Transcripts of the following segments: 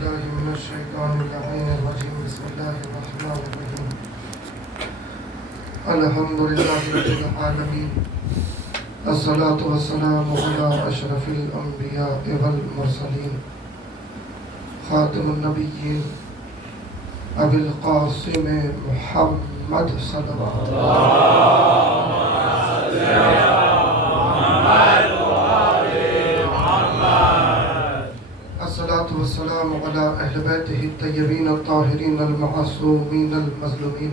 بالله من الشيطان اللعين الرجيم بسم الله الرحمن الرحيم الحمد لله رب العالمين الصلاة والسلام على أشرف الأنبياء والمرسلين خاتم النبيين أبي القاسم محمد صلى الله عليه وسلم الصلاة والسلام على أهل بيته الطيبين الطاهرين المعصومين المظلومين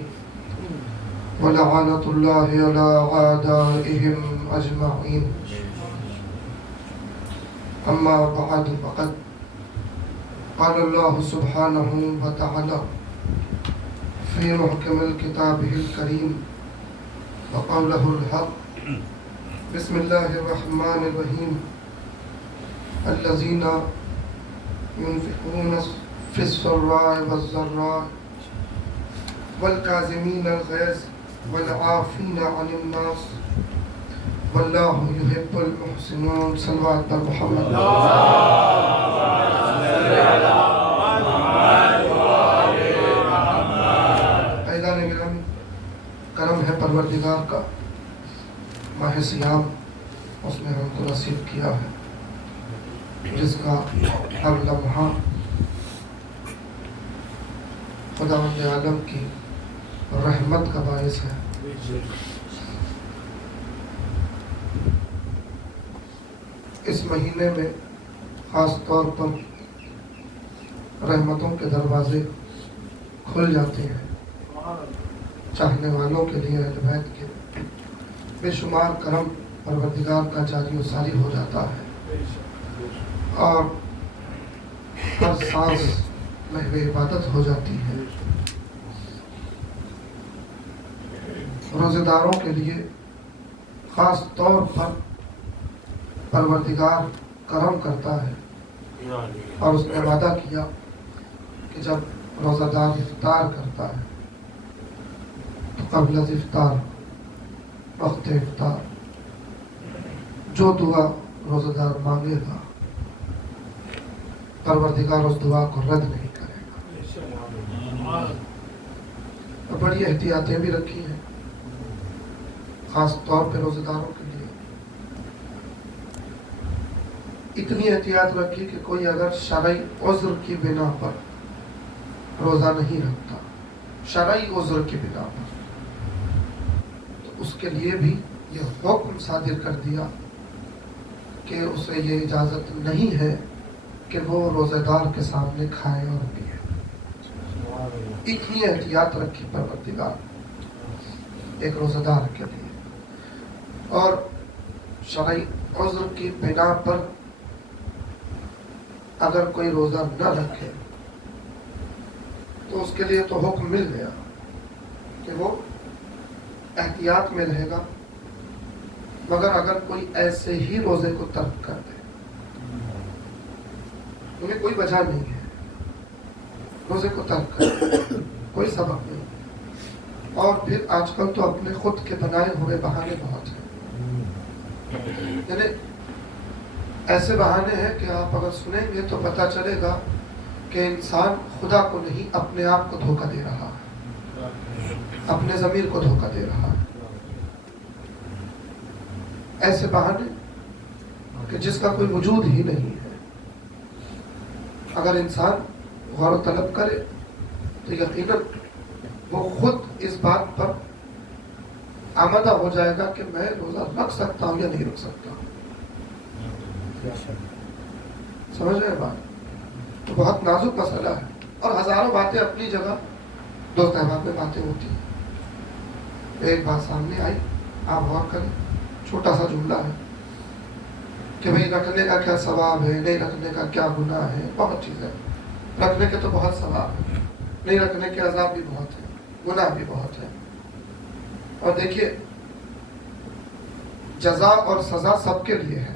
ولعنة الله على أعدائهم أجمعين أما بعد فقد قال الله سبحانه وتعالى في محكم كتابه الكريم وقوله الحق بسم الله الرحمن الرحيم الذين ينفقون في السراء والضراء والكاظمين الغيظ والعافين عن الناس والله يحب المحسنين صلوات پر محمد ایدان گرامی کرم ہے پروردگار کا ماہ سیام اس نے ہم کو نصیب کیا ہے جس کا ہر لمحہ خداوند عالم کی رحمت کا باعث ہے۔ اس مہینے میں خاص طور پر رحمتوں کے دروازے کھل جاتے ہیں چاہنے والوں کے لیے، اہل بیت کے بے شمار کرم پروردگار کا جاری و ساری ہو جاتا ہے اور ہر سانس محو عبادت ہو جاتی ہے۔ روزے داروں کے لیے خاص طور پر پروردگار کرم کرتا ہے اور اس نے وعدہ کیا کہ جب روزہ دار افطار کرتا ہے تو قبل از افطار وقت افطار جو دعا روزہ دار مانگے گا پروردگار اس دعا کو رد نہیں کرے گا۔ اور بڑی احتیاطیں بھی رکھی ہیں خاص طور پہ روزہ داروں کے لیے۔ اتنی احتیاط رکھی کہ کوئی اگر شرعی عذر کی بنا پر روزہ نہیں رکھتا، شرعی عذر کی بنا پر، تو اس کے لیے بھی یہ حکم صادر کر دیا کہ اسے یہ اجازت نہیں ہے کہ وہ روزہ دار کے سامنے کھائے اور پیے۔ اتنی احتیاط رکھی پروردگار ایک روزہ دار کے لیے۔ اور شرعی عذر کی بنا پر اگر کوئی روزہ نہ رکھے تو اس کے لیے تو حکم مل گیا کہ وہ احتیاط میں رہے گا، مگر اگر کوئی ایسے ہی روزے کو ترک کر دے، انہیں کوئی وجہ نہیں ہے روزے کو ترک کر کوئی سبب نہیں، اور پھر آج کل تو اپنے خود کے بنائے ہوئے بہانے بہت ہیں، یعنی ایسے بہانے ہیں کہ آپ اگر سنیں گے تو پتہ چلے گا کہ انسان خدا کو نہیں اپنے آپ کو دھوکہ دے رہا ہے، اپنے ضمیر کو دھوکہ دے رہا ہے۔ ایسے بہانے کہ جس کا کوئی وجود ہی نہیں ہے، اگر انسان غور و طلب کرے تو یقیناً وہ خود اس بات پر آمادہ ہو جائے گا کہ میں روزہ رکھ سکتا ہوں یا نہیں رکھ سکتا ہوں۔ سمجھ رہے ہیں بات؟ تو بہت نازک مسئلہ ہے اور ہزاروں باتیں اپنی جگہ دوست احباب میں باتیں ہوتی ہیں۔ ایک بات سامنے آئی، آپ غور کریں، چھوٹا سا جملہ ہے کہ بھئی رکھنے کا کیا ثواب ہے، نہیں رکھنے کا کیا گناہ ہے، بہت چیزیں۔ رکھنے کے تو بہت ثواب ہے، نہیں رکھنے کے عذاب بھی بہت ہے، گناہ بھی بہت ہے۔ اور دیکھیے جزا اور سزا سب کے لیے ہے،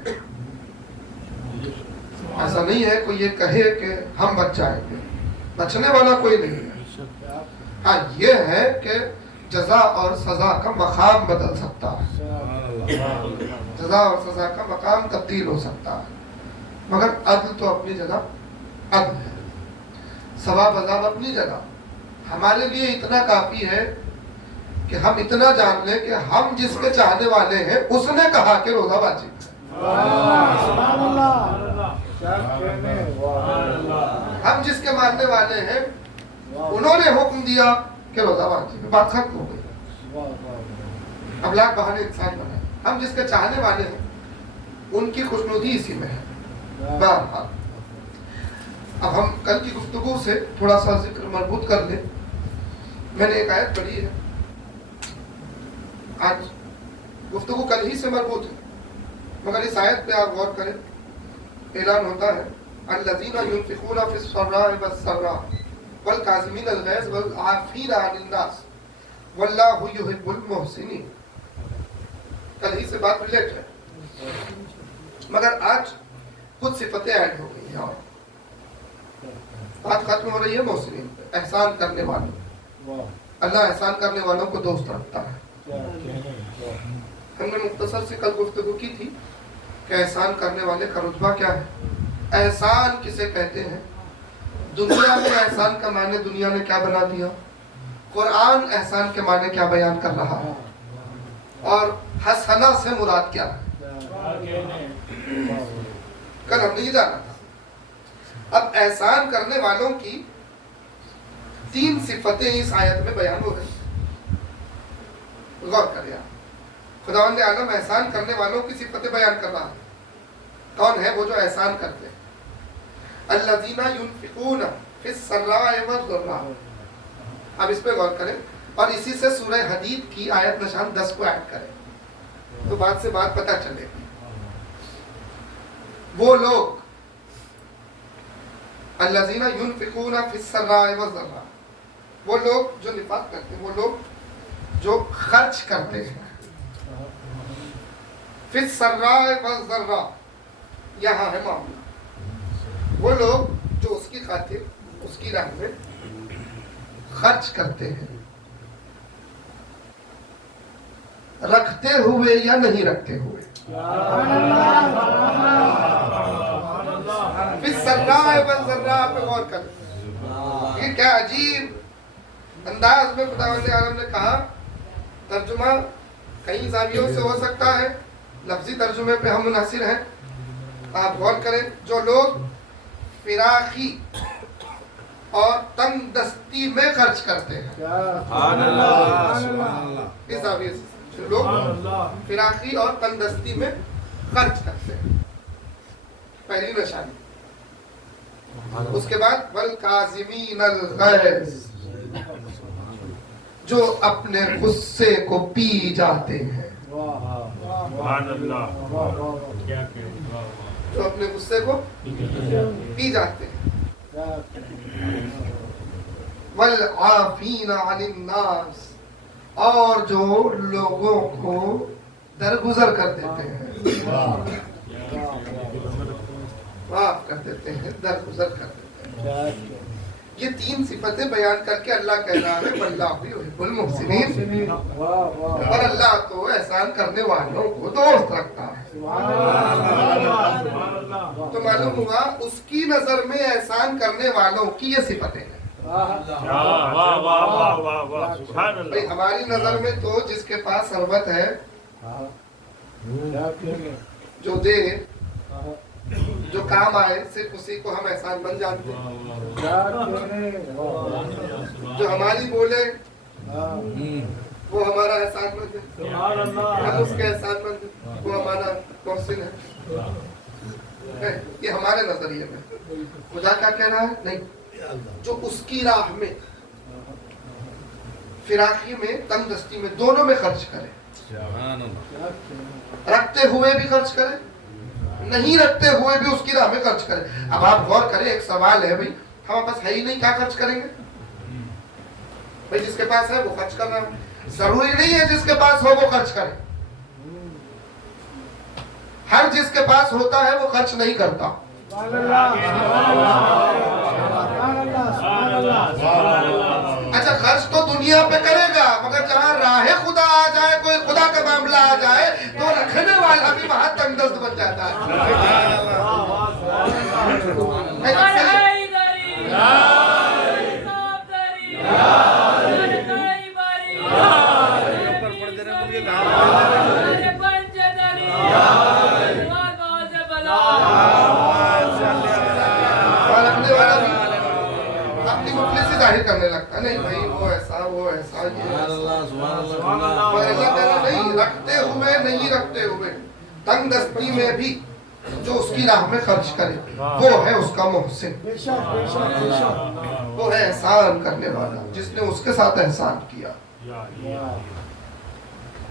ایسا نہیں ہے کوئی یہ کہے کہ ہم بچ جائیں گے، بچنے والا کوئی نہیں ہے۔ ہاں یہ ہے کہ جزا اور سزا کا مقام بدل سکتا ہے، جزا اور سزا کا مقام تبدیل ہو سکتا ہے، مگر عدل تو اپنی جگہ عدل ہے۔ ثواب عذاب اپنی جگہ. ہمارے لیے اتنا کافی ہے کہ ہم اتنا جان لیں کہ ہم جس کے چاہنے والے ہیں اس نے کہا کہ روزہ واجب ہے. ہم جس کے ماننے والے ہیں انہوں نے حکم دیا کہ روزہ واجب ہے. بات ختم ہو گئی. اب لاکھ بہانے انسان بنا. ہم جس کے چاہنے والے ہیں ان کی خوشنودی اسی میں ہے. بہرحال اب ہم کل کی گفتگو سے تھوڑا سا ذکر مربوط کر لیں. میں نے ایک آیت پڑھی ہے, آج گفتگو کل ہی سے مربوط ہے, مگر اس آیت پہ آپ غور کریں. اعلان ہوتا ہے الذین ينفقون فی السراء والضراء والکاظمین الغیظ والعافین عن الناس واللہ یحب المحسنین. کل ہی سے بات ریلیٹ ہے, مگر آج کچھ صفتیں ایڈ ہو گئی ہیں. بات ختم ہو رہی ہے محسنین پہ, احسان کرنے والوں. اللہ احسان کرنے والوں کو دوست رکھتا ہے. ہم نے مختصر سے کل گفتگو کی تھی کہ احسان کرنے والے کا رتبہ کیا ہے, احسان کسے کہتے ہیں. دنیا میں احسان کا معنی دنیا نے کیا بنا دیا, قرآن احسان کے معنی کیا بیان کر رہا ہے, اور حسنہ سے مراد کیا ہے کل ہم نے یہ جانا تھا. اب احسان کرنے والوں کی 3 صفتیں اس آیت میں بیان ہو رہی ہیں. غور کریں آپ. خداوند عالم احسان کرنے والوں کی صفتیں بیان کر رہا ہے. کون ہے وہ جو احسان کرتے ہیں؟ الذین ينفقون فی السراء والضراء. اب اس پہ غور کریں اور اسی سے سورہ حدید کی آیت نشان 10 کو ایڈ کریں تو بات سے بات پتہ چلے. وہ لوگ الذین ينفقون فی السراء والضراء, وہ لوگ جو نفاق کرتے ہیں, وہ لوگ جو خرچ کرتے ہیں. فی السراء والضراء یہاں ہے معاملہ. وہ لوگ جو اس کی خاطر, اس کی راہ میں خرچ کرتے ہیں, رکھتے ہوئے یا نہیں رکھتے ہوئے. فی السراء والضراء پہ غور کریں. یہ کیا عجیب انداز میں خداوند عالم نے کہا. ترجمہ کئی زاویوں سے ہو سکتا ہے, لفظی ترجمے پہ ہم منحصر ہیں. آپ غور کریں, جو لوگ فراخی اور تنگ دستی میں خرچ کرتے ہیں. اس زاویے سے جو لوگ فراخی اور تنگ دستی میں خرچ کرتے ہیں, پہلی نشانی. اس کے بعد والکاظمین الغیظ, جو اپنے غصے کو پی جاتے ہیں. جو اپنے غصے کو پی جاتے ہیں. والعافین عن الناس, اور جو لوگوں کو درگزر کر دیتے ہیں, معاف کر دیتے ہیں, درگزر کر دیتے ہیں. یہ 3 صفتیں بیان کر کے اللہ کہہ رہا ہے واللہ یحب المحسنین, اور اللہ تو احسان کرنے والوں کو دوست رکھتا ہے. تو معلوم ہوا اس کی نظر میں احسان کرنے والوں کی یہ صفتیں ہیں. ہماری نظر میں تو جس کے پاس ثروت ہے, جو دے, جو کام آئے, صرف اسی کو ہم احسان مند جانتے ہیں. جو ہماری بولے وہ ہمارا احسان مند ہے, ہم اس کے احسان مند ہیں, وہ ہمارا محسن ہے. یہ ہمارے نظریے میں. خدا کیا کہہ رہا ہے؟ نہیں, جو اس کی راہ میں فراخی میں تنگ دستی میں دونوں میں خرچ کرے, رکھتے ہوئے بھی خرچ کرے, نہیں رکھتے ہوئے بھی اس کی راہ میں خرچ کرے. اب آپ غور کریں, ایک سوال ہے بھائی, ہمارے پاس ہے ہی نہیں, کیا خرچ کریں گے بھائی؟ جس کے پاس ہے وہ خرچ کر رہا ہے. ضروری نہیں ہے جس کے پاس ہو وہ خرچ کرے. ہر جس کے پاس ہوتا ہے وہ خرچ نہیں کرتا. اچھا, خرچ تو دنیا پہ کرے گا, مگر جہاں راہ خدا آ جائے, کوئی خدا کا معاملہ آ جائے, تو رکھنے والا بھی وہاں تنگ دست بن جاتا ہے. ظاہر کرنے لگتا ہے، نہیں بھائی وہ ایسا یہ اور اللہ کہہ رہا نہیں، رکھتے ہوئے نہیں رکھتے ہوئے، تنگ دستی میں بھی جو اس کی راہ میں خرچ کرے وہ ہے اس کا محسن، وہ ہے احسان کرنے والا جس نے اس کے ساتھ احسان کیا.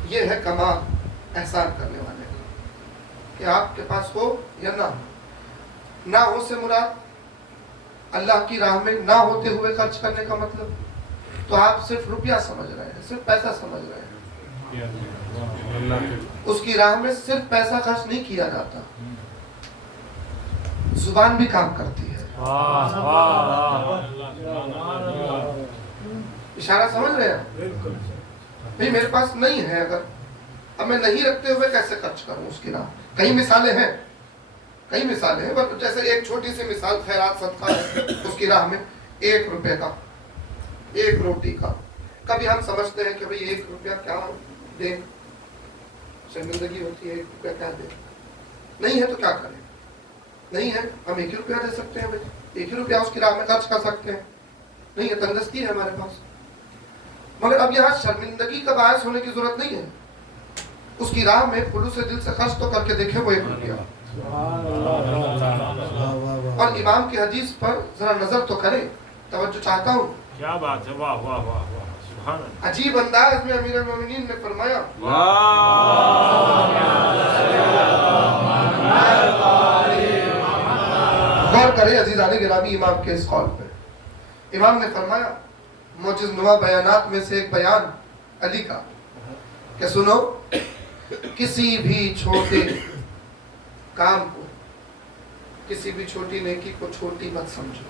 یہ ہے کمال احسان کرنے والے کا، کہ آپ کے پاس ہو یا نہ ہو سے مراد اللہ کی راہ میں نہ ہوتے ہوئے خرچ کرنے کا مطلب تو آپ صرف روپیہ سمجھ رہے ہیں، صرف پیسہ سمجھ رہے ہیں. اس کی راہ میں صرف پیسہ خرچ نہیں کیا جاتا، زبان بھی کام کرتی ہے. اشارہ سمجھ رہے ہیں؟ بھئی میرے پاس نہیں ہے، اگر اب میں نہیں رکھتے ہوئے کیسے خرچ کروں اس کی راہ. کئی مثالیں ہیں جیسے ایک چھوٹی سی مثال خیرات صدقہ ہے، اس کی راہ میں 1 روپے کا، 1 روٹی کا. کبھی ہم سمجھتے ہیں کہ بھئی 1 روپیہ کیا دیں، شرمندگی ہوتی ہے 1 روپیہ کیا دیں. نہیں ہے تو کیا کریں، نہیں ہے ہم 1 روپیہ دے سکتے ہیں، بھائی 1 روپیہ اس کی راہ میں خرچ کر سکتے ہیں. نہیں ہے، تنگدستی ہے ہمارے پاس. مگر اب یہاں شرمندگی کا باعث ہونے کی ضرورت نہیں ہے، اس کی راہ میں خلوص دل سے خرچ تو کر کے دیکھیں وہ 1 روپیہ. اور امام کی حدیث پر ذرا نظر تو کریں، توجہ چاہتا ہوں. کیا بات ہے، واہ واہ واہ واہ، سبحان اللہ. عجیب انداز میں امیر المومنین نے فرمایا، غور کریں عزیزان گرامی امام کے اس قول پہ. امام نے فرمایا معجز نما بیانات میں سے ایک بیان علی کا کہ سنو، کسی بھی چھوٹے کام کو، کسی بھی چھوٹی نیکی کو چھوٹی مت سمجھو،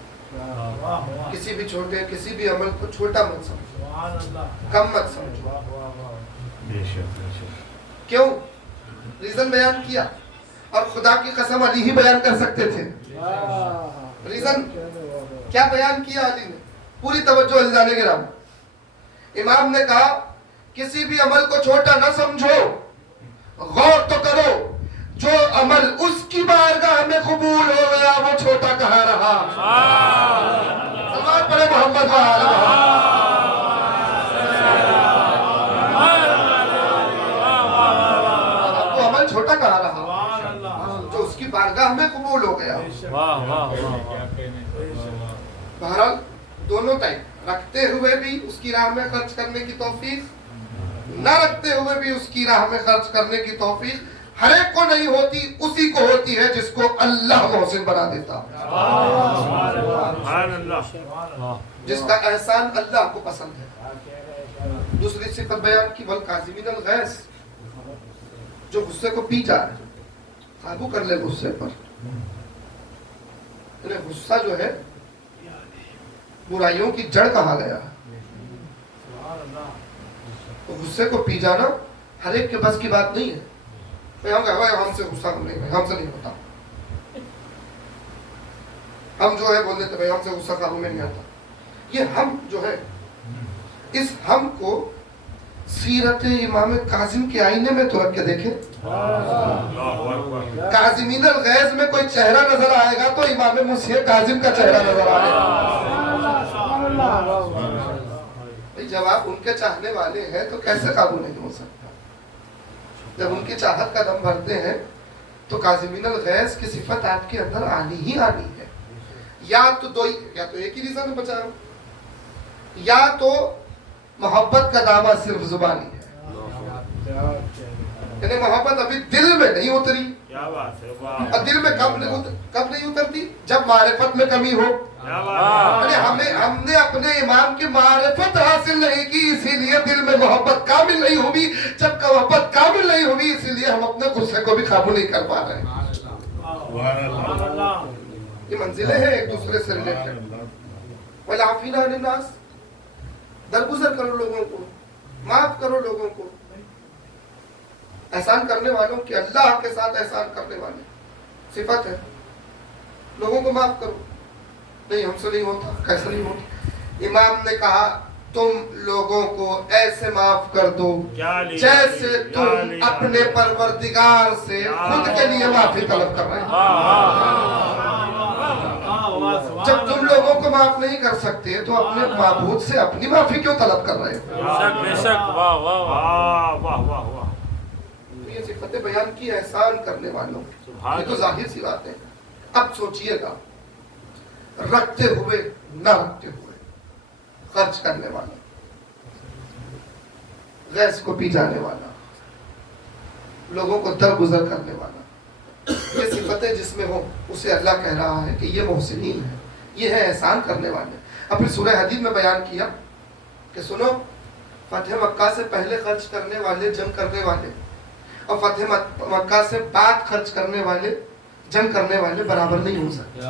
کسی بھی عمل کو چھوٹا مت سمجھو، کم مت سمجھو. کیوں؟ ریزن بیان کیا، اور خدا کی قسم علی ہی بیان کر سکتے تھے. ریزن کیا بیان کیا علی نے؟ پوری توجہ عزیزان گرامی. امام نے کہا کسی بھی عمل کو چھوٹا نہ سمجھو، غور تو کرو جو عمل اس کی بارگاہ میں قبول ہو گیا وہ چھوٹا کہاں رہا. سلام پڑھے محمد وآل محمد. اب وہ عمل چھوٹا کہاں رہا جو اس کی بارگاہ میں قبول ہو گیا. بہرحال دونوں ٹائم، رکھتے ہوئے بھی اس کی راہ میں خرچ کرنے کی توفیق، نہ رکھتے ہوئے بھی اس کی راہ میں خرچ کرنے کی توفیق ہر ایک کو نہیں ہوتی، اسی کو ہوتی ہے جس کو اللہ محسن بنا دیتا، جس کا احسان اللہ کو پسند ہے. دوسری صفت بیان کی، والکاظمین الغیظ، جو غصے کو پی جائے، قابو کر لے غصے پر. غصہ جو ہے برائیوں کی جڑ کہا گیا. غصے کو پی جانا ہر ایک کے بس کی بات نہیں ہے. ہم سے غصہ نہیں، ہم سے نہیں ہوتا، ہم جو ہے بول دیتے بھائی ہم سے غصہ قابو میں نہیں آتا. یہ ہم جو ہے، اس ہم کو سیرت امام کاظم کے آئینے میں تو رکھ کے دیکھیں. کاظمین الغیظ میں کوئی چہرہ نظر آئے گا تو امام مسیح کاظم کا چہرہ نظر آئے گا. جب آپ ان کے چاہنے والے ہیں تو کیسے قابو نہیں ہو سکتا؟ جب ان کی چاہت کا دم بھرتے ہیں تو کاظمین الغیظ کی صفت آپ کے اندر آنی ہی آنی ہے. یا تو ایک ہی ریزن بچا، یا تو محبت کا دعویٰ صرف زبانی ہے، یعنی محبت ابھی دل میں نہیں اتری. اور دل میں کب نہیں اترتی؟ جب معرفت میں کمی ہو. ہم نے اپنے امام کی معرفت حاصل نہیں کی، اسی لیے دل میں محبت کامل نہیں ہوئی. جب محبت کامل نہیں ہوئی اسی لیے ہم اپنے غصے کو بھی قابو نہیں کر پا رہے ہیں. یہ منزلیں ہیں ایک دوسرے سے ریلیٹڈ. والعافین عن الناس، درگزر کرو لوگوں کو، معاف کرو لوگوں کو. احسان کرنے والوں کی اللہ کے ساتھ احسان کرنے والے صفت ہے. لوگوں کو معاف کرو. نہیں ہم سے نہیں ہوتا، کیسے نہیں ہوتا؟ امام نے کہا تم لوگوں کو ایسے معاف کر دو جیسے تم اپنے پروردگار سے خود کے لیے معافی طلب کر رہے ہیں. جب تم لوگوں کو معاف نہیں کر سکتے تو اپنے معبود سے اپنی معافی کیوں طلب کر رہے ہو؟ بے شک واہ واہ واہ واہ واہ واہ. تو یہ صفتیں بیان کی احسان کرنے والوں. یہ تو ظاہر سی بات ہے. اب سوچئے گا رکھتے ہوئے نہ رکھتے ہوئے، خرچ کرنے والا، گیس کو پی جانے والا، لوگوں کو درگزر کرنے والا، یہ صفتیں جس میں ہوں اسے اللہ کہہ رہا ہے کہ یہ محسنین ہے، یہ ہے احسان کرنے والے. اب پھر سورہ حدید میں بیان کیا کہ سنو، فتح مکہ سے پہلے خرچ کرنے والے، جنگ کرنے والے، اور فتح مکہ سے بعد خرچ کرنے والے، جنگ کرنے والے برابر نہیں ہو سکتے.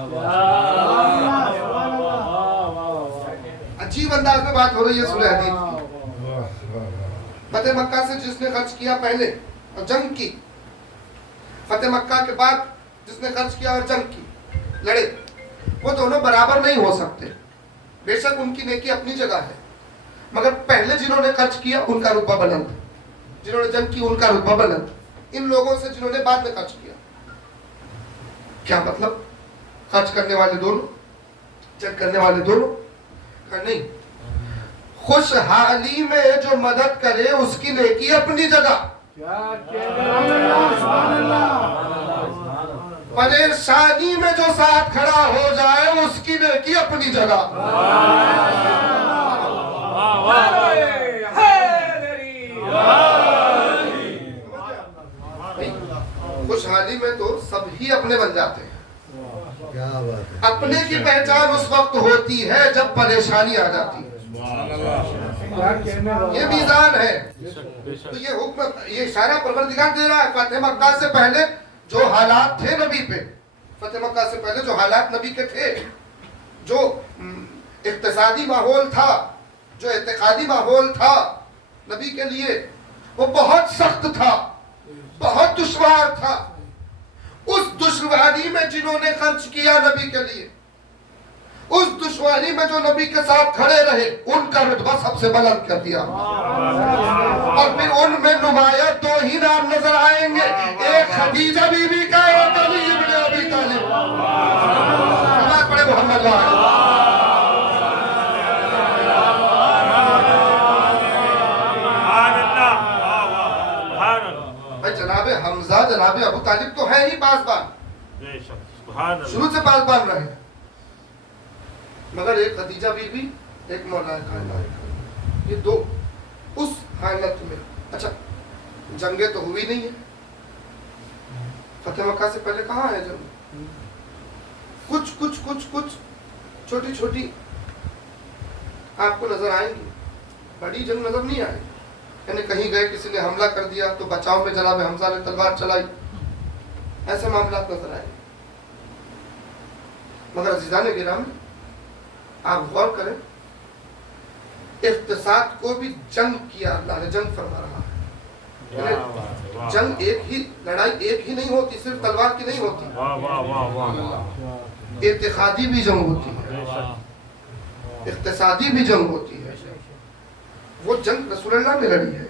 عجیب انداز میں بات ہو رہی ہے سورہ حدید کی. فتح مکہ سے جس نے خرچ کیا پہلے اور جنگ کی، فتح مکہ کے بعد جس نے خرچ کیا اور جنگ کی، لڑے، وہ دونوں برابر نہیں ہو سکتے. بے شک ان کی نیکی اپنی جگہ ہے، مگر پہلے جنہوں نے خرچ کیا ان کا رتبہ بلند، جنہوں نے جنگ کی ان کا رتبہ بلند ان لوگوں سے جنہوں نے بعد میں خرچ کیا. کیا مطلب؟ خرچ کرنے والے دونوں، جنگ کرنے والے دونوں؟ نہیں، خوشحالی میں جو مدد کرے اس کی نیکی اپنی جگہ، پریشانی میں جو ساتھ کھڑا ہو جائے اس کی نیکی اپنی جگہ. خوشحالی میں تو سب ہی اپنے بن جاتے ہیں. اپنے کی پہچان اس وقت ہوتی ہے جب پریشانی آ جاتی ہے. یہ میزان ہے. تو یہ حکم، یہ اشارہ پروردگار دے رہا ہے. فتح مکہ سے پہلے جو حالات تھے نبی پہ، فتح مکہ سے پہلے جو حالات نبی کے تھے، جو اقتصادی ماحول تھا، جو اعتقادی ماحول تھا نبی کے لیے، وہ بہت سخت تھا، بہت دشوار تھا. اس دشواری میں جنہوں نے خرچ کیا نبی کے لیے، اس دشواری میں جو نبی کے ساتھ کھڑے رہے، ان کا رتبہ سب سے بلند کر دیا. اور پھر ان میں نمایاں دو ہی نام نظر آئیں گے، ایک خدیجہ بی بی کا، ایک علی ابن ابی طالب. سماعت پڑھے محمد وعلا. جناب حمزہ، جناب ابو طالب تو ہے ہی پاسبان، شروع سے پاسبان رہے، مگر ایک خدیجہ بی بی، ایک مولا کائنات، یہ دو اس حالت میں. اچھا، جنگیں تو ہوئی نہیں ہیں. فتح مکہ سے پہلے کہاں ہے جنگ؟ کچھ چھوٹی چھوٹی آپ کو نظر آئیں گی، بڑی جنگ نظر نہیں آئے. یعنی کہیں گئے، کسی نے حملہ کر دیا تو بچاؤ میں جناب حمزہ نے تلوار چلائی، ایسے معاملات نظر آئے. مگر عزیزان گرامی، آپ غور کریں، اقتصاد کو بھی جنگ کیا اللہ نے، جنگ فرما رہا ہے. جنگ ایک ہی، لڑائی ایک ہی نہیں ہوتی، صرف تلوار کی نہیں ہوتی، اعتقادی بھی جنگ ہوتی ہے، اقتصادی بھی جنگ ہوتی ہے. وہ جنگ رسول اللہ نے لڑی ہے،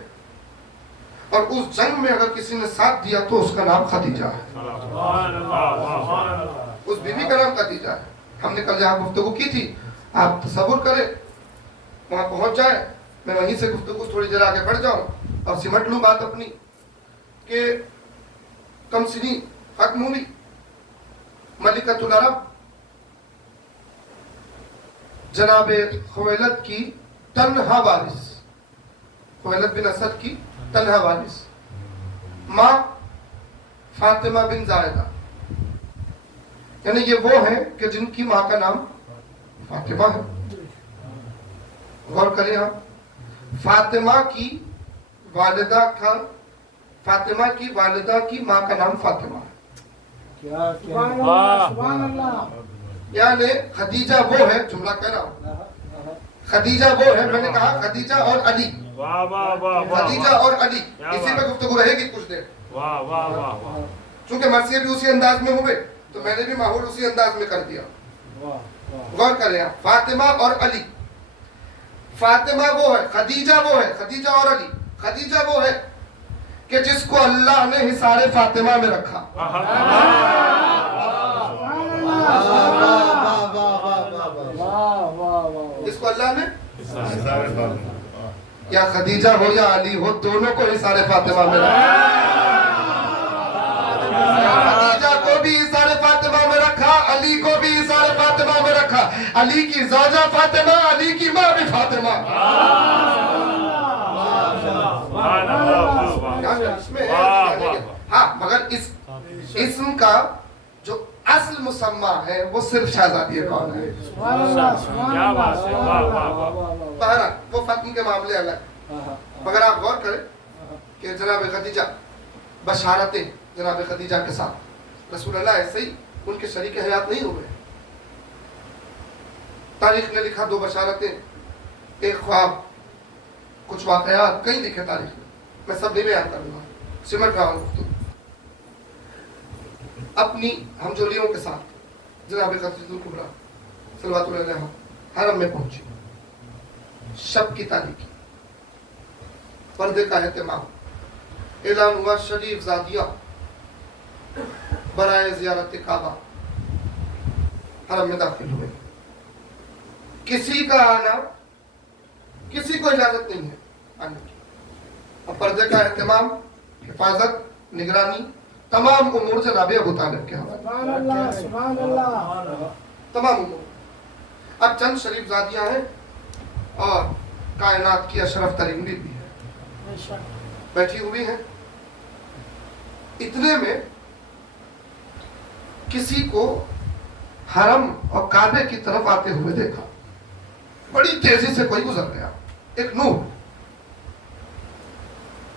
اور اس جنگ میں اگر کسی نے ساتھ دیا تو اس کا نام خدیجہ ہے، اس بیوی کا نام خدیجہ ہے. ہم نے کل جہاں گفتگو کی تھی، آپ تصور کریں وہاں پہنچ جائیں، میں وہیں سے گفتگو تھوڑی دیر آگے بڑھ جاؤں اور سمٹ لوں بات اپنی کہ کم سنی ختم ہوئی، ملکۃ العرب جناب خویلد کی تنہا وارث، خویلد بن اسد کی تنہا وارث، ماں فاطمہ بن زائدہ. یعنی یہ وہ ہیں کہ جن کی ماں کا نام فاطمہ ہے. غور کریں آپ، فاطمہ کی والدہ کا، فاطمہ کی والدہ کی ماں کا نام فاطمہ ہے. سبحان اللہ. یعنی خدیجہ وہ ہے، جملہ کہہ رہا ہوں، خدیجہ وہ ہے، میں نے کہا خدیجہ اور علی، خدیجہ اور علی، اسی پہ گفتگو رہے گی کچھ دیر. چونکہ مرثیے بھی اسی انداز میں ہوئے تو میں نے بھی ماحول اسی انداز میں کر دیا. غور کریں آپ، فاطمہ اور علی. فاطمہ وہ ہے، خدیجہ وہ ہے، خدیجہ اور علی. خدیجہ وہ ہے کہ جس کو اللہ نے حصار فاطمہ میں رکھا. اس کو اللہ نے یا خدیجہ ہو یا علی ہو دونوں کو حصار فاطمہ میں رکھا. خدیجہ کو بھی حصار فاطمہ میں رکھا, علی کو بھی حصار فاطمہ میں رکھا. علی کی زوجہ فاطمہ, علی کی ماں بھی فاطمہ. ہاں مگر اس اسم کا جو اصل مسمى ہے وہ صرف شہزادی کون ہے. بہرحال وہ فتن کے معاملے الگ. مگر آپ غور کریں کہ جناب خدیجہ بشارتیں جناب خدیجہ کے ساتھ رسول اللہ ایسے ہی ان کے شریک حیات نہیں ہوئے. تاریخ نے لکھا 2 بشارتیں, ایک خواب, کچھ واقعات, کئی لکھے تاریخ میں, میں سب نہیں بیان کروں گا, سمٹ رہا ہوں. اپنی ہمجولیوں کے ساتھ جناب خدیجہ الکبریٰ صلوات اللہ علیہا حرم میں پہنچی. شب کی تاریکی, پردے کا اہتمام, اعلان ہوا شریف زادیہ برائے زیارت کعبہ حرم میں داخل ہوئے. کسی کا آنا, کسی کو اجازت نہیں ہے آنے کی. اب پردے کا اہتمام, حفاظت, نگرانی, تمام امور جناب ابو طالب کے حوالے. سبحان اللہ. تمام امور. اب چند شریف زادیاں ہیں اور کائنات کی اشرف ترین بیوی ہے, بیٹھی ہوئی ہیں. اتنے میں کسی کو حرم اور کعبے کی طرف آتے ہوئے دیکھا. بڑی تیزی سے کوئی گزر گیا, ایک نور.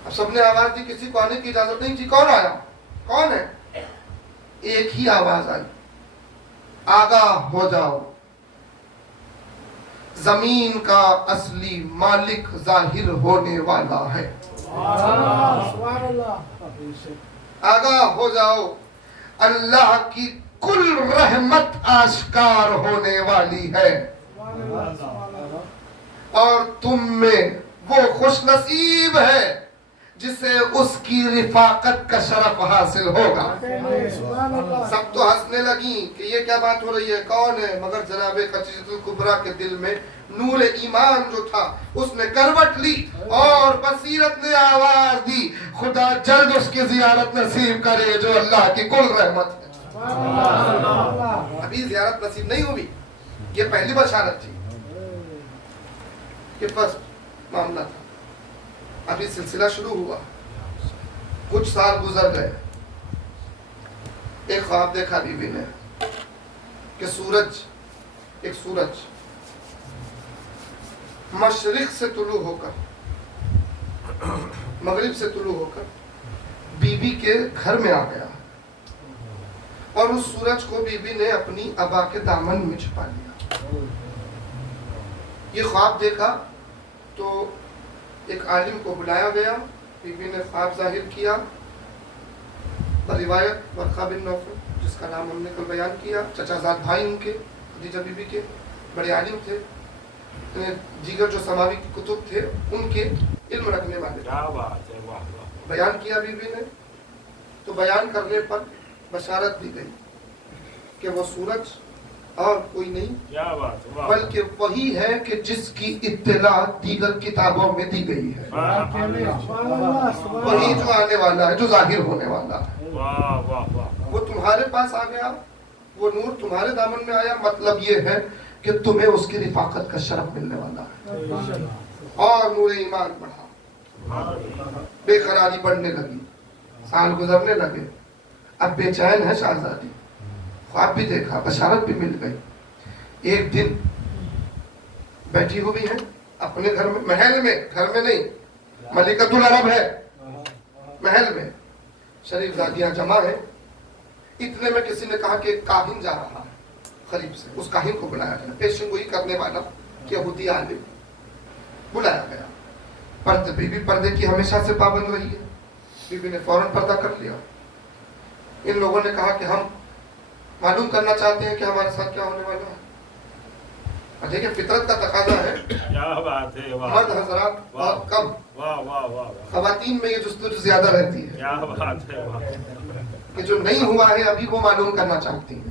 اب سب نے آواز دی, کسی کو آنے کی اجازت نہیں تھی. کون آیا, کون ہے؟ ایک ہی آواز آئی, آگاہ ہو جاؤ, زمین کا اصلی مالک ظاہر ہونے والا ہے. آگاہ ہو جاؤ, اللہ کی کل رحمت آشکار ہونے والی ہے, اور تم میں وہ خوش نصیب ہے جسے اس کی رفاقت کا شرف حاصل ہوگا. سب تو ہنسنے لگیں کہ یہ کیا بات ہو رہی ہے, کون ہے؟ مگر جناب خدیجہ الکبریٰ کے دل میں نور ایمان جو تھا اس نے کروٹ لی اور بصیرت نے آواز دی, خدا جلد اس کی زیارت نصیب کرے جو اللہ کی کل رحمت ہے. ابھی زیارت نصیب نہیں ہوئی, یہ پہلی بشارت تھی, یہ فرسٹ معاملہ تھا. ابھی سلسلہ شروع ہوا, کچھ سال گزر گئے. ایک خواب دیکھا بی بی نے کہ ایک سورج مشرق سے طلوع ہو کر, مغرب سے طلوع ہو کر بی بی کے گھر میں آ گیا, اور اس سورج کو بی بی نے اپنی ابا کے دامن میں چھپا لیا. یہ خواب دیکھا تو ایک عالم کو بلایا گیا, بی بی نے خواب ظاہر کیا. روایت ورقہ بن نوفل, جس کا نام ہم نے کل بیان کیا, چچا زاد بھائی ان کے خدیجہ بی بی کے, بڑے عالم تھے, دیگر جو سماوی کتب تھے ان کے علم رکھنے والے. بیان کیا بی بی نے, تو بیان کرنے پر بشارت دی گئی کہ وہ سورج اور کوئی نہیں بلکہ وہی ہے کہ جس کی اطلاع دیگر کتابوں میں دی گئی ہے. وہی جو آنے والا ہے, جو ظاہر ہونے والا ہے. وہ تمہارے پاس آ گیا, وہ نور تمہارے دامن میں آیا. مطلب یہ ہے کہ تمہیں اس کی رفاقت کا شرف ملنے والا ہے. اور نور ایمان بڑھا, بے قراری بڑھنے لگی, سال گزرنے لگے. اب بے چین ہے شہزادی, خواب بھی دیکھا, بشارت بھی مل گئی. ایک دن بیٹھی ہوئی ہے اپنے گھر میں, محل میں, گھر میں نہیں, ملکۃ العرب ہے, محل میں شریف زادیاں جمع ہیں. اتنے میں کسی نے کہا کہ ایک کاہن جا رہا ہے قریب سے, اس کاہن کو بلایا گیا, پیشن گوئی کرنے والا یہودی عالم بلایا گیا. بی بی پردے کی ہمیشہ سے پابند رہی ہے, بی بی نے فوراً پردہ کر لیا. ان لوگوں نے کہا کہ ہم معلوم کرنا چاہتے ہیں کہ ہمارے ساتھ کیا ہونے والا ہے. دیکھیں فطرت کا تقاضا ہے, مرد حضرات بہت کم, خواتین میں یہ جستجو زیادہ رہتی ہے کہ جو نہیں ہوا ہے ابھی وہ معلوم کرنا چاہتی ہیں.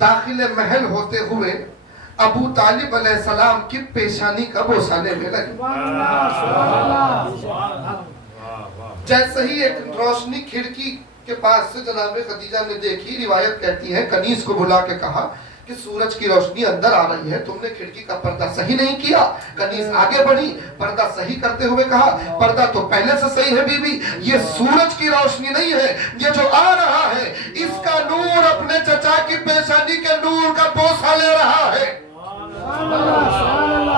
داخل محل ہوتے ہوئے ابو طالب علیہ السلام کی پیشانی کا بوسہ لینے لگے. جیسے ہی ایک روشنی کھڑکی کے پاس سے جناب خدیجہ نے دیکھی، روایت کہتی ہے کنیز کو بلا کے کہا کہ سورج کی روشنی اندر آ رہی ہے، تم نے کھڑکی کا پردہ صحیح نہیں کیا. کنیز آگے بڑھی، پردہ صحیح کرتے ہوئے کہا پردہ تو پہلے سے صحیح ہے بی بی، یہ سورج کی روشنی نہیں ہے، یہ جو آ رہا ہے اس کا نور اپنے چچا کی پیشانی کے نور کا بوسہ لے رہا ہے.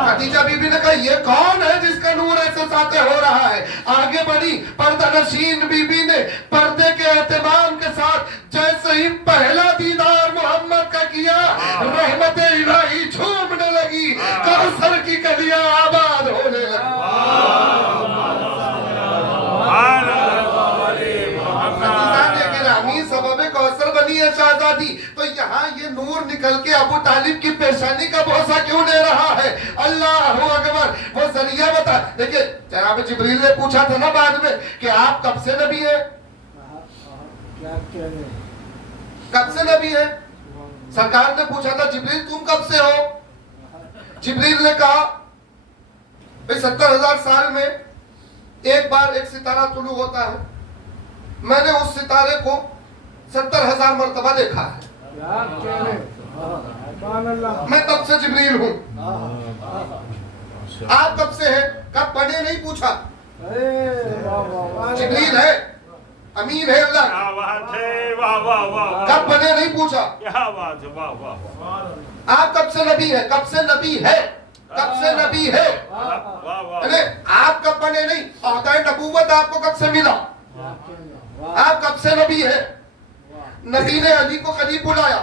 خدیجہ بی بی نے کہا یہ کون ہے جس کا نور ایسے ساطع ہو رہا ہے؟ آگے بڑھی، پردہ نشین بی بی نے پردے کے اہتمام کے ساتھ جیسے ہی پہلا دیدار محمد کا کیا، رحمت الہی جھومنے لگی، کوثر کی کلیاں آباد ہونے لگی. سبب کوثر بنی ہے شہزادی. تو یہاں یہ نور نکل کے ابو طالب کی پیشانی کا بوسہ کیوں لے رہا ہے؟ اللہ اکبر. وہ ذریعہ بتا. دیکھیں جناب جبریل نے پوچھا تھا نا بعد میں کہ آپ کب سے نبی ہیں؟ کب سے نبی ہیں؟ سرکار نے پوچھا تھا جبریل تم کب سے ہو؟ جبریل نے کہا 70,000 سال میں ایک بار ایک ستارہ طلوع ہوتا ہے، میں نے اس ستارے کو 70,000 مرتبہ دیکھا ہے. میں تب سے جبریل ہوں. آپ کب سے ہیں؟ کب بنے نہیں پوچھا. جبریل ہے، امین ہے اللہ. کب بنے نہیں پوچھا. آپ کب سے نبی ہے؟ کب سے نبی ہے؟ کب سے نبی ہے؟ آپ کب بنے نہیں. عہدہ نبوت آپ کو کب سے ملا؟ آپ کب سے نبی ہے؟ نبی نے علی کو قریب بلایا،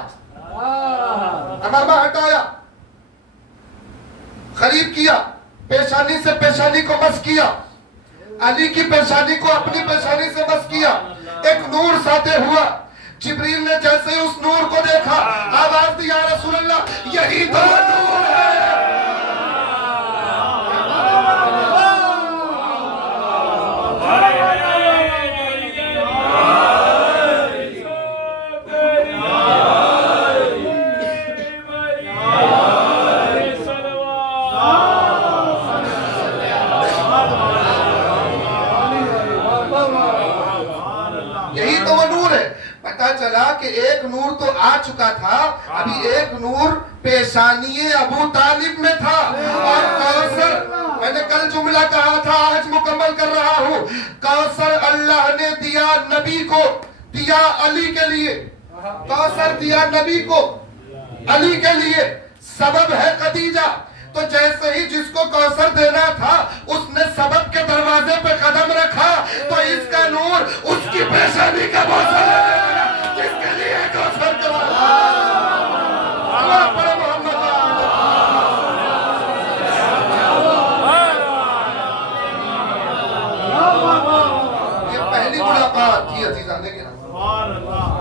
امامہ ہٹایا، قریب کیا، پیشانی سے پیشانی کو مس کیا، علی کی پیشانی کو اپنی پیشانی سے مس کیا، ایک نور ساطع ہوا. جبریل نے جیسے اس نور کو دیکھا آواز دی یا رسول اللہ یہی تو نور ہے. چلا کہ ایک نور تو آ چکا تھا، ابھی ایک نور پیشانی ابو طالب میں تھا. اور کوثر، میں نے کل جملہ کہا تھا آج مکمل کر رہا ہوں، کوثر اللہ نے دیا نبی کو، دیا علی کے لیے. کوثر دیا نبی کو، علی کے لیے. سبب ہے خدیجہ. تو جیسے ہی جس کو کوثر دینا تھا اس نے سبب کے دروازے پہ قدم رکھا تو اس کا نور اس کی پیشانی کا بوسہ لینے لگا جس کے لیے کوثر کے اللہ پر محمد. یہ پہلی ملاقات تھی عزیزانے کے نام.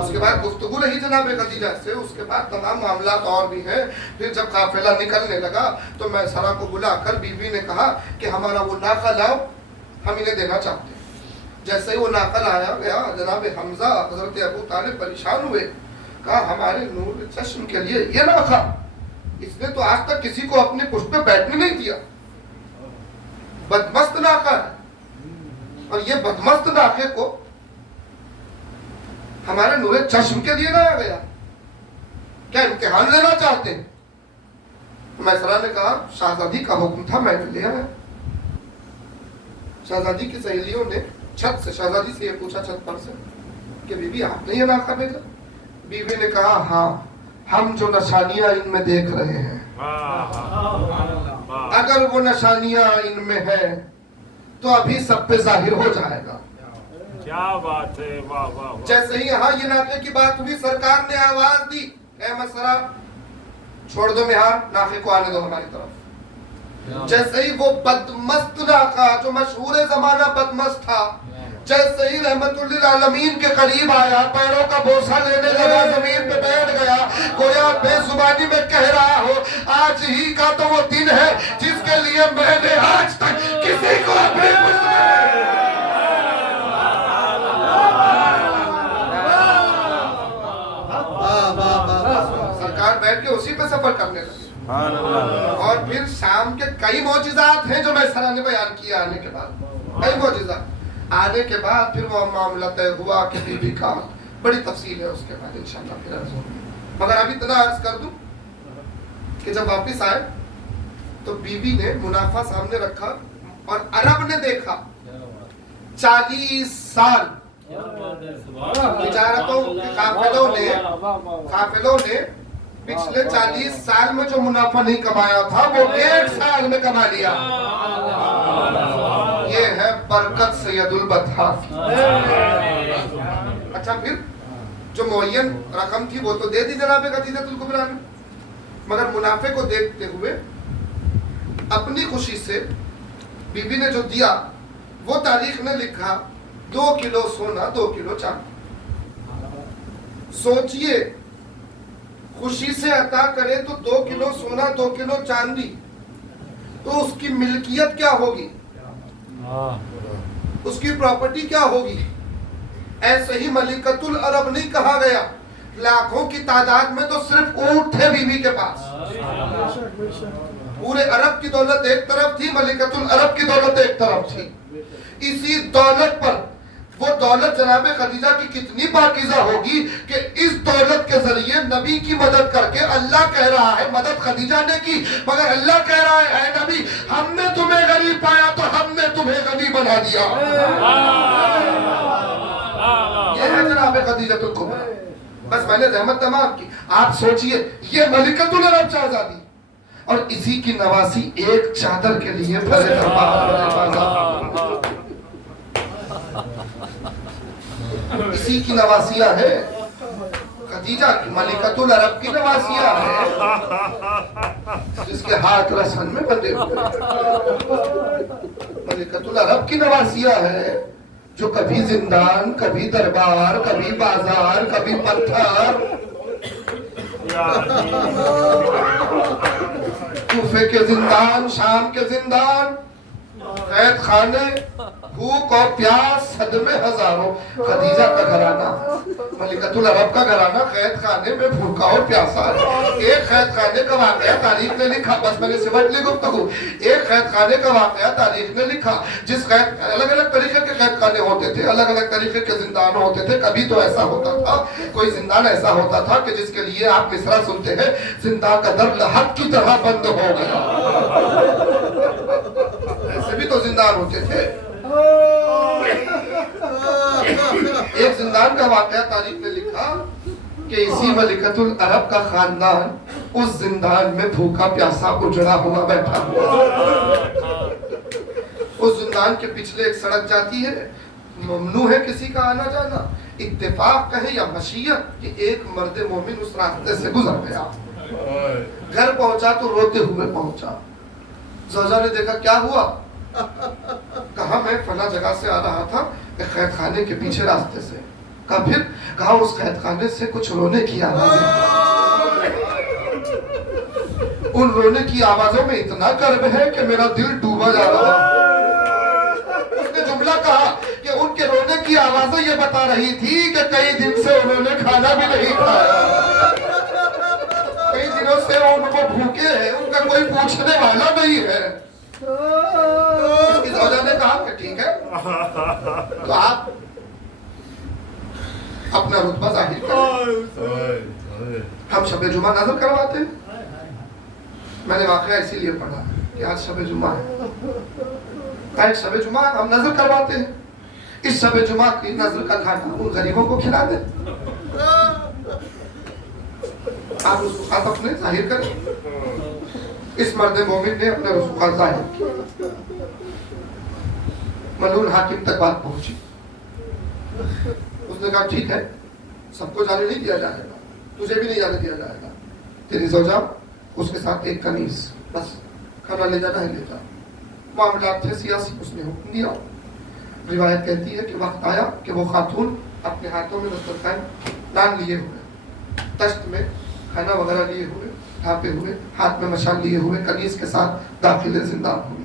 اس کے بعد گفتگو رہی جناب خدیجہ سے، اس کے بعد تمام معاملات اور بھی ہیں. پھر جب قافلہ نکلنے لگا تو میسرہ کو بلا کر بی بی نے کہا کہ ہمارا وہ ناقہ لاؤ، ہم انہیں دینا چاہتے ہیں. جیسے ہی وہ ناقہ لایا گیا جناب حمزہ حضرت ابو طالب پریشان ہوئے. کہا ہمارے نور چشم کے لیے یہ ناقہ، اس نے تو آج تک کسی کو اپنی پشت پہ بیٹھنے نہیں دیا، بدمست ناقہ ہے. اور یہ بدمست ناقے کو ہمارے نور چشم کے لیے لایا گیا، کیا امتحان لینا چاہتے ہیں؟ میسرہ نے کہا شہزادی کا حکم تھا میں نے لیا ہے. شہزادی کی سہیلیوں نے چھت سے شہزادی سے یہ پوچھا چھت پر سے کہ بی بی آپ نے یہ ناقہ بھیجا؟ بی بی نے کہا ہاں، ہم جو نشانیاں ان میں دیکھ رہے ہیں اگر وہ نشانیاں ان میں ہیں تو ابھی سب پہ ظاہر ہو جائے گا. کیا بات ہے، واہ واہ. جیسے ہی یہاں یہ ناقے کی بات ہوئی سرکار نے آواز دی اے مسرہ چھوڑ دو مہار، ناقے کو آنے دو ہماری طرف. جیسے ہی وہ بدمست ناقہ جو مشہور زمانہ بدمست تھا جیسے ہی رحمت للعالمین کے قریب آیا پیروں کا بوسہ لینے لگا، زمین پہ بیٹھ گیا، گویا بے زبانی میں کہہ رہا ہو آج ہی کا تو وہ دن ہے جس کے لیے میں نے آج تک کسی کو اپنے بیٹھ کے اسی پہ سفر کرنے لگے. سبحان اللہ. اور پھر شام کے کئی معجزات ہیں جو میں سرا نے بیان کیا آنے کے بعد. کئی معجزات آنے کے بعد پھر وہ معاملہ طے ہوا کہ بی بی کا بڑی تفصیل ہے اس کے بعد انشاءاللہ پھر عرض ہوگی. مگر ابھی اتنا عرض کر دوں کہ جب واپس آئے تو بی بی نے منافع سامنے رکھا اور عرب نے دیکھا 40 سال تجارتوں کے قافلوں نے پچھلے 40 سال میں جو منافع نہیں کمایا تھا وہ 1 سال میں کما لیا. یہ ہے برکت سید البطحاء. اچھا پھر جو معین رقم تھی وہ تو دے دی جناب خدیجہ الکبریٰ نے, مگر منافع کو دیکھتے ہوئے اپنی خوشی سے بی بی نے جو دیا وہ تاریخ نے لکھا 2 کلو سونا 2 کلو چاندی. سوچئے خوشی سے عطا کرے تو 2 کلو سونا 2 کلو چاندی, تو اس کی ملکیت کیا ہوگی, اس کی پراپرٹی کیا ہوگی. ایسے ہی ملکۃ العرب نہیں کہا گیا, لاکھوں کی تعداد میں تو صرف اونٹ تھے بی بی کے پاس. پورے عرب کی دولت ایک طرف تھی, ملکۃ العرب کی دولت ایک طرف تھی. اسی دولت پر وہ دولت جناب خدیجہ کی کتنی پاکیزہ ہوگی کہ اس دولت کے ذریعے نبی کی مدد کر کے اللہ کہہ رہا ہے مدد خدیجہ نے کی, مگر اللہ کہہ رہا ہے اے نبی ہم نے تمہیں غنی پایا تو ہم نے تمہیں غنی بنا دیا. یہ ہے جناب خدیجہ الکبریٰ. بس میں نے رحمت تمام کی. آپ سوچئے یہ ملکۃ العرب شہزادی اور اسی کی نواسی ایک چادر کے لیے بھرے دربار, اسی کی نواسیہ ہے خدیجہ کی, ملکۃ العرب کی نواسیہ ہے جس کے ہاتھ رسن میں بندے ہوئے. ملکۃ العرب کی نواسیہ ہے جو کبھی زندان, کبھی دربار, کبھی بازار, کبھی پتھر, کوفے کے زندان, شام کے زندان, قید خانے, بھوک اور پیاس, صدمے ہزاروں. خدیجہ کا گھرانہ, ملکۃ العرب کا گھرانہ قید خانے میں بھوکا اور پیاسا ہے. ایک قید خانے کا واقعہ تاریخ نے لکھا, بس میں نے سمجھ لی گفتگو, ایک قید خانے کا واقعہ تاریخ نے لکھا جس قید, الگ الگ طریقے کے قید خانے ہوتے تھے, الگ الگ طریقے کے زندان ہوتے تھے. کبھی تو ایسا ہوتا تھا, کوئی زندان ایسا ہوتا تھا کہ جس کے لیے آپ مصرع سنتے ہیں زندان کا در لحد کی طرح بند ہو گیا. ایسے بھی تو زندان ہوتے تھے. ایک زندان کا واقعہ تاریخ نے لکھا کہ اسی ملکۃ العرب کا خاندان اس زندان میں بھوکا پیاسا اجڑا ہوا بیٹھا ہوا. اس زندان کے پچھلے ایک سڑک جاتی ہے, ممنوع ہے کسی کا آنا جانا, اتفاق کہیں یا مشیت کہ ایک مرد مومن اس راستے سے گزر گیا. گھر پہنچا تو روتے ہوئے پہنچا. زوجہ نے دیکھا کیا ہوا, کہا میں فلاں جگہ سے آ رہا تھا ایک قید خانے کے پیچھے راستے سے. کہا پھر, کہا اس قید خانے سے کچھ رونے کی آوازیں, ان رونے کی آوازوں میں اتنا کرب ہے کہ میرا دل ڈوبا جا رہا. اس نے جملہ کہا کہ ان کے رونے کی آوازیں یہ بتا رہی تھی کہ کئی دن سے انہوں نے کھانا بھی نہیں کھایا, کئی دنوں سے ان کو بھوکے ہیں, ان کا کوئی پوچھنے والا نہیں ہے. اس کی زوجہ نے کہا کہ ٹھیک ہے تو آپ اپنا رتبہ ظاہر کریں, ہم شب جمعہ نازل کرواتے ہیں. میں نے واقعہ اسی لیے پڑھا کہ آج شب جمعہ ہے, ایک شب جمعہ ہم نازل کرواتے ہیں. اس شب جمعہ کی نازل کا کھانا ان غریبوں کو کھلا دیں. آپ رسوخات اپنے ظاہر کریں. اس مرد مومن نے اپنے رسوخات ظاہر کی. ملعون حاکم تک بات پہنچی. اس نے کہا ٹھیک ہے, سب کو جانے نہیں دیا جائے گا, تجھے بھی نہیں جانے دیا جائے گا. تیری زوجہ اس کے ساتھ ایک کنیز, بس کھانا لے جانا ہے لے جا. معاملات تھے سیاسی, اس نے حکم دیا. روایت کہتی ہے کہ وقت آیا کہ وہ خاتون اپنے ہاتھوں میں دسترخوان نان لیے ہوئے, تشت میں کھانا وغیرہ لیے ہوئے, ڈھانپے ہوئے, ہاتھ میں مشال لیے ہوئے, کنیز کے ساتھ داخل زندان ہوئی.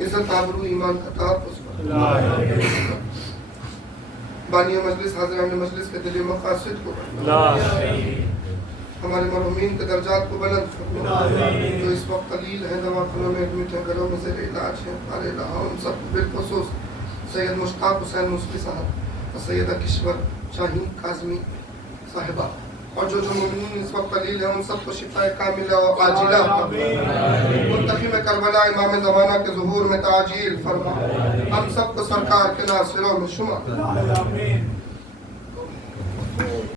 عزت آبرو ایمان کا تحفظ فرما، بانی مجلس حاضران مجلس کے دلی مقاصد کو ہمارے مرحومین کے درجات کو بلند فرما، جو اس وقت قلیل ہیں دواخانوں میں ایڈمٹ ہیں، گھروں میں زیر علاج ہیں، ہمارے اللہ ان سب کو بالخصوص سید مشتاق حسین مصری صاحب اور سیدہ کشور شاہین کاظمی صاحبہ اور جو مومنین اس وقت قلیل ہیں ان سب کو شفاء کاملہ و عاجلہ منتخب کربلا امام زمانہ کے ظہور میں تعجیل فرما، ہم سب کو سرکار کے ناصروں میں شمار